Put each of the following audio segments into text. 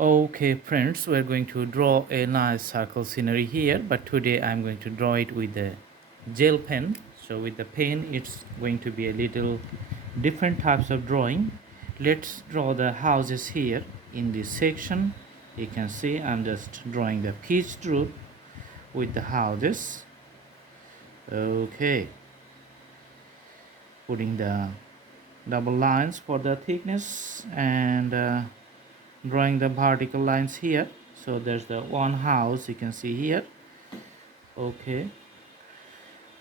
Okay friends, we're going to draw a nice circle scenery here, but today I'm going to draw it with a gel pen. So with the pen it's going to be a little different types of drawing. Let's draw the houses here in this section. You can see I'm just drawing the peach roof with the houses. Okay, putting the double lines for the thickness and drawing the vertical lines here. So there's the one house you can see here. Okay,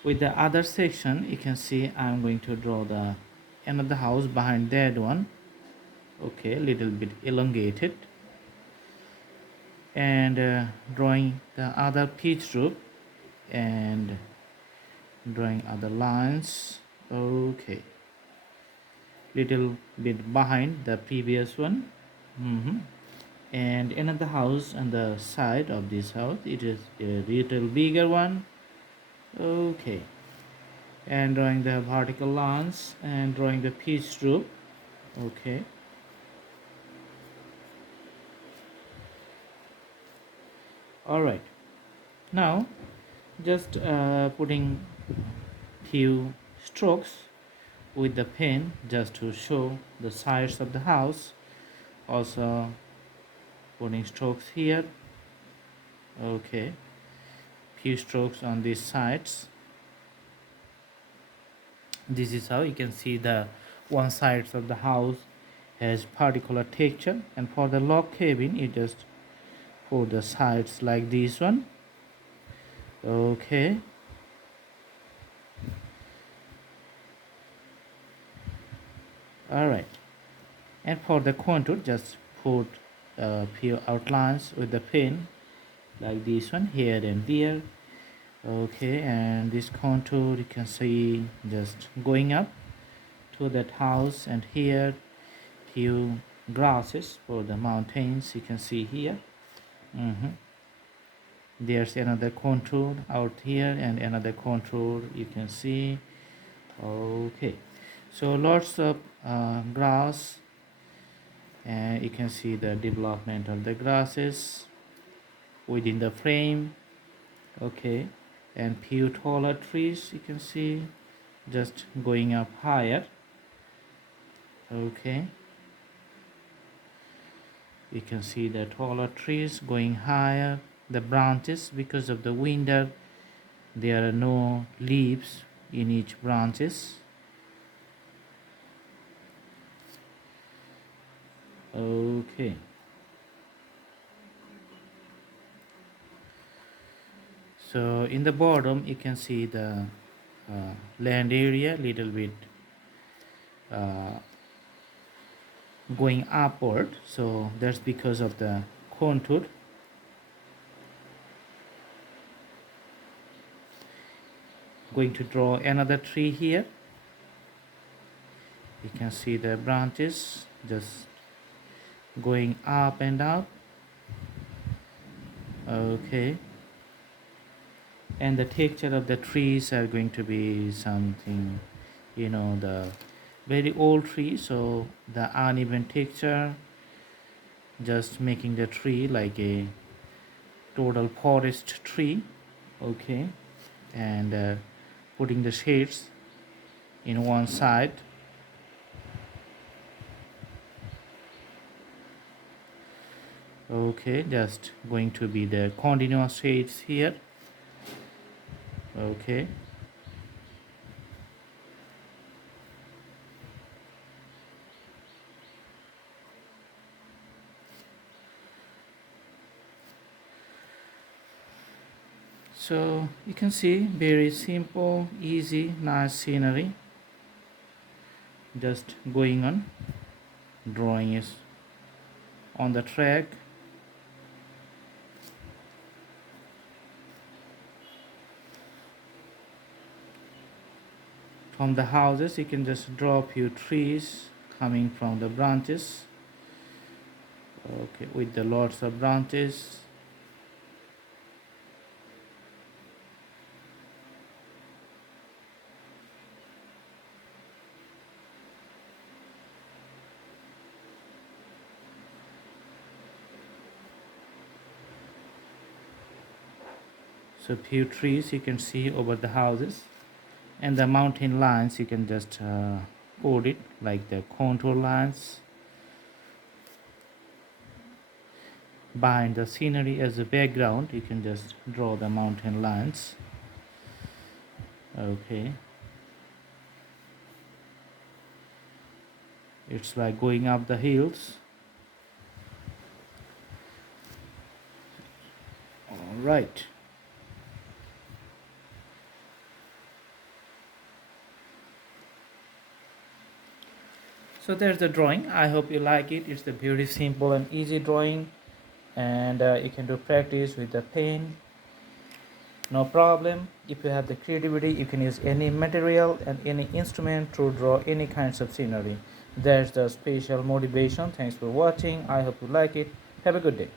with the other section you can see I'm going to draw the another house behind that one. Okay, a little bit elongated, and drawing the other peach roof and drawing other lines. Okay, little bit behind the previous one. And another house on the side of this house, it is a little bigger one. Okay, and drawing the vertical lines and drawing the peach roof. Okay, all right, now just putting few strokes with the pen just to show the sides of the house. Also putting strokes here. Okay, few strokes on these sides. This is how you can see the one sides of the house has particular texture, and for the log cabin you just put the sides like this one. Okay, all right, and for the contour just put a few outlines with the pen like this one here and there. Okay, and this contour you can see just going up to that house, and here few grasses for the mountains you can see here. There's another contour out here and another contour you can see. Okay, so lots of grass, and you can see the development of the grasses within the frame. Okay, and few taller trees you can see just going up higher. Okay, you can see the taller trees going higher. The branches, because of the winter, there are no leaves in each branches. Okay, so in the bottom you can see the land area little bit uh, going upward, so that's because of the contour. Going to draw another tree here. You can see the branches just going up and up. Okay, and the texture of the trees are going to be something, the very old tree, so the uneven texture just making the tree like a total forest tree. Okay, and putting the shades in one side. Okay, just going to be the continuous shades here. Okay, so you can see very simple, easy, nice scenery just going on. Drawing is on the track. From the houses you can just draw a few trees coming from the branches. Okay, with the lots of branches. So few trees you can see over the houses, and the mountain lines you can just code it like the contour lines. Behind the scenery as a background, you can just draw the mountain lines. Okay, it's like going up the hills. All right. So there's the drawing. I hope you like it. It's a very simple and easy drawing, and you can do practice with the pen, no problem. If you have the creativity, you can use any material and any instrument to draw any kinds of scenery. There's the special motivation. Thanks for watching. I hope you like it. Have a good day.